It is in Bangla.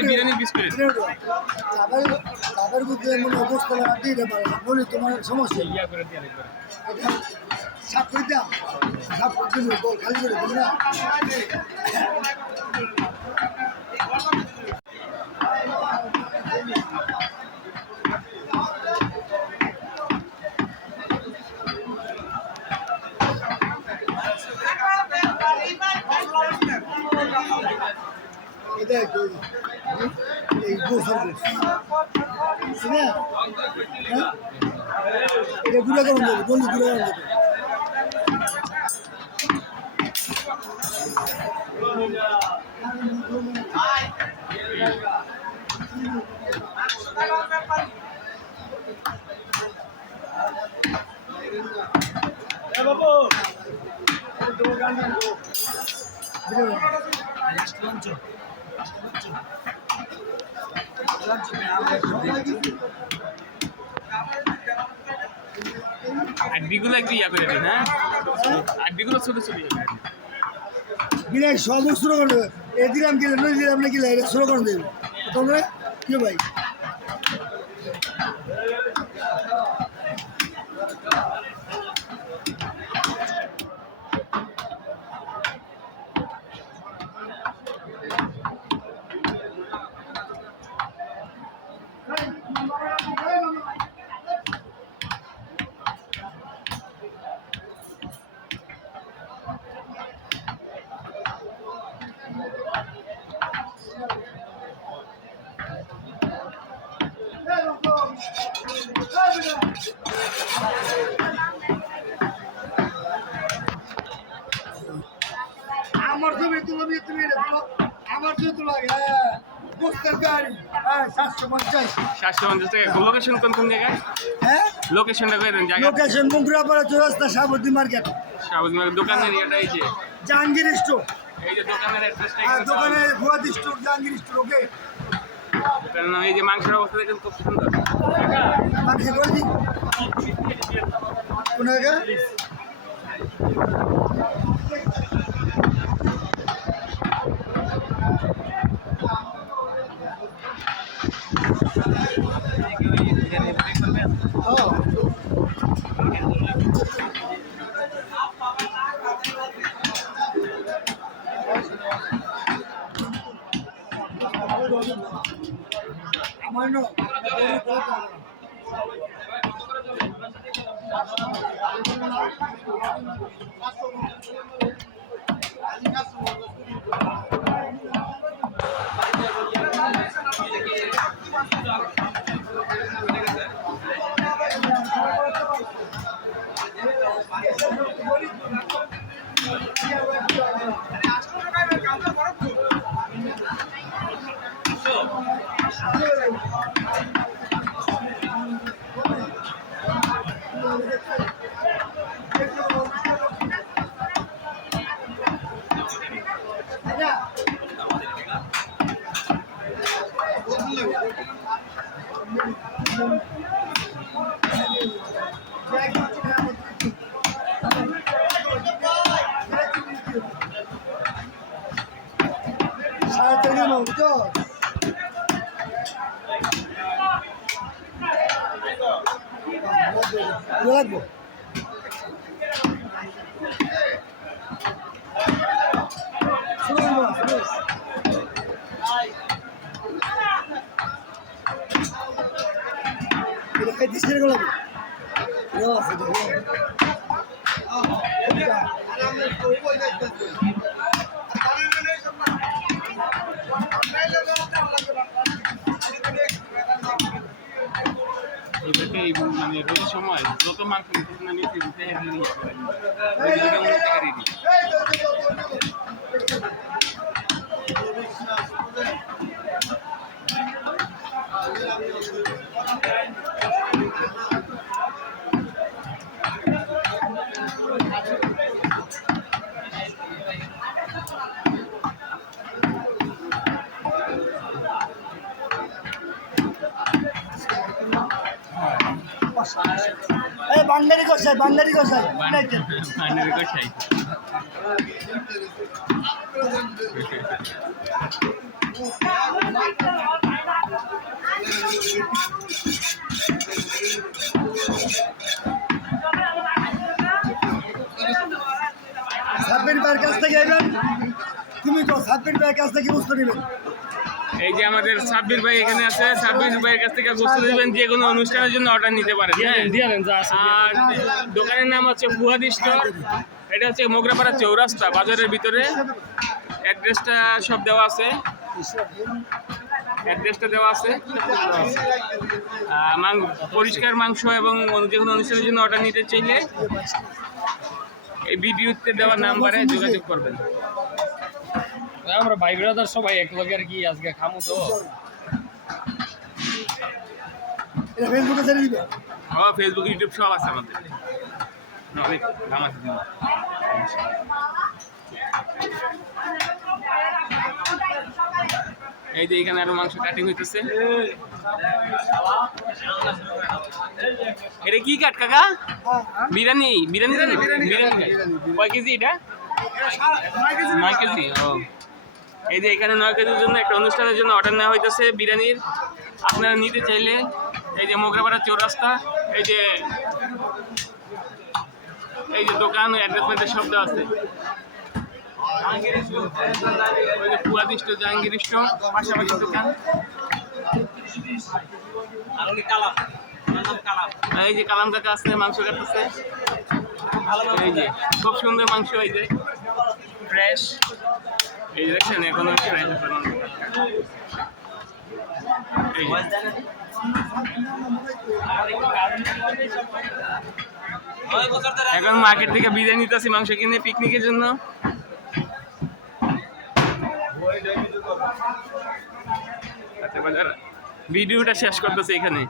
বিরিয়ানি পিস করে চাপের বুঝতে মনে অবস্থা দিতে পারে বলি তোমার সমস্যা ইয়া করে দিয়ে সাপ করে দাও সাপ করতে বল খালি করে তোমরা এটা এই গোসল শুনে এটা গুঁড়া করুন দেবে বন্ধু গুঁড়া করুন দেবে আড্ডিগুলো একটু ইয়া করে দিন হ্যাঁ আড্ডিগুলো ছোট ছোট বিরাট সব শুরু করে দেবে এ দিলাম গেলে নই দিলাম না গেলে এটা শুরু করে দেবে তোমরা কি ভাই আমার ছবি তুলবি তুমি আমার ছবি তুলো পোস্টার গাড়ি 750 টাকা লোকেশন কোন কোন জায়গায় হ্যাঁ লোকেশনটা কই দেন জায়গা লোকেশন মুগরাপাড়া চৌরাস্তা সাবুদ্দি মার্কেট দোকানের এটা এই যে জাহাঙ্গীর স্টোর এই যে দোকানের অ্যাড্রেসটা দোকানে ফুয়াদ স্টোর জাহাঙ্গীর স্টোর ওকে কারণ এই যে মাংসের অবস্থা দেখেন খুব সুন্দর মাংস করে দিই কোন জায়গা আমার না লাগবো মানে রোজ সময় যত মাংস নিতে বান্দারি কষাই বান্দারি কষাই যাইবেন তুমি তো সাব্বির ভাইয়ের কাছ থেকে বুঝতে নেবেন। এই যে আমাদের সাব্বির ভাই এখানে আছে, সাব্বির ভাইয়ের কাছ থেকে গোস্ত নেবেন, যে কোনো অনুষ্ঠানের জন্য অর্ডার নিতে পারেন। হ্যাঁ, আর দোকানের নাম হচ্ছে ফুয়াদ স্টোর। এটা হচ্ছে মোগরাপাড়া চৌরাস্তা বাজারের ভিতরে। অ্যাড্রেসটা সব দেওয়া আছে, অ্যাড্রেসটা দেওয়া আছে। পরিষ্কার মাংস এবং যে কোনো অনুষ্ঠানের জন্য অর্ডার নিতে চাইলে এই ভিডিওতে দেওয়া নাম্বারে যোগাযোগ করবেন। আমরা ভাই ব্রাদার সবাই এক লগে আর কি আজকে খামু তো। এটা ফেসবুকে ছেড়ে দিবে। হ্যাঁ, ফেসবুক ইউটিউব সব আছে আমাদের। অনেক দাম আছে। এই যে এখানে আরো মাংস কাটিং হইতেছে। এটা কি কাট কাকা? বিরিয়ানি, বিরিয়ানি জানি, বিরিয়ানি কাট। কয় কেজি এটা? 9 কেজি। ও, এই যে এখানে 9 কেজির জন্য একটা অনুষ্ঠানের জন্য অর্ডার নেওয়া হইতেছে বিরিয়ানির। আপনারা নিতে চাইলে এই যে মোগরাপাড়া চৌরাস্তা, এই যে দোকান অ্যাড্রেস সব দেওয়া আছে। ওই যে ফুয়াদ স্টোর, জাহাঙ্গীর স্টোর পাশাপাশি দোকান। এই যে কালাম কাকা আছে, মাংস কাটতেছে। এই যে খুব সুন্দর মাংস, এই যে ফ্রেশ। এই যে দেখছেন এখনো ফ্রেশ। এখন মার্কেট থেকে বিরিয়ানি নিতেছি মাংস কিনে পিকনিকের জন্য। আচ্ছা, ভিডিওটা শেষ করতেছে এখানে।